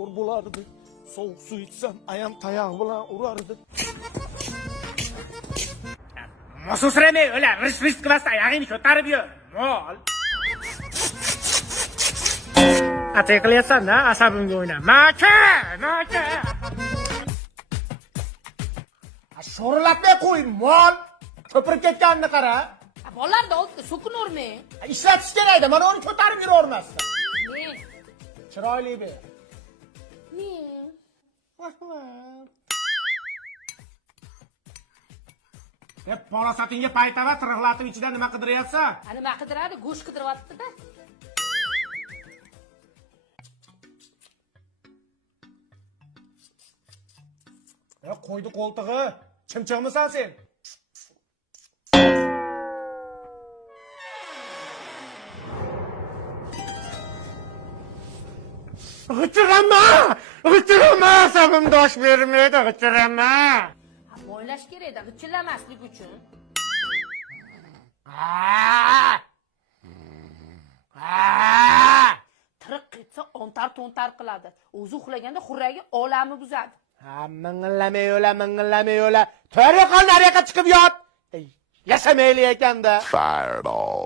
zo'r bo'lardi. Sovuq suv ichsam, ayam tayoq bilan urardi. Mosusramay o'la, rish qilmasdan ayog'ingni ko'tarib yur. Mol. Atay qilyapsan-da, asabimga o'yna. Maka! Sho'rlatmay qo'y, mol. Ko'pirib ketganini qara. Bolalarni oldida so'kinavermang. Ishlatish kerak-da, mana uni ko'tarib yuravermasdan. Men. Chiroyli ber. Men. Deb porosatingga paytava tiriqlatib ichidan nima qidiryapsan? Nima qidiradi? Go'sht qidiryapti-da. Qo'ydi qo'ltig'i. Chimchiqmisan sen? G'ichirama, asabim dosh bermaydi, g'ichirama. Moylash kerak-da, g'ichillamaslik uchun. Tiriq ketsa ontar-to'ntar qiladi. O'zi uxlaganda xurragi olami buzadi. Mingillamay yo'la. To'g'ri qol nariyoqqa chiqib yot. Yashamayli ekanda. Fireball.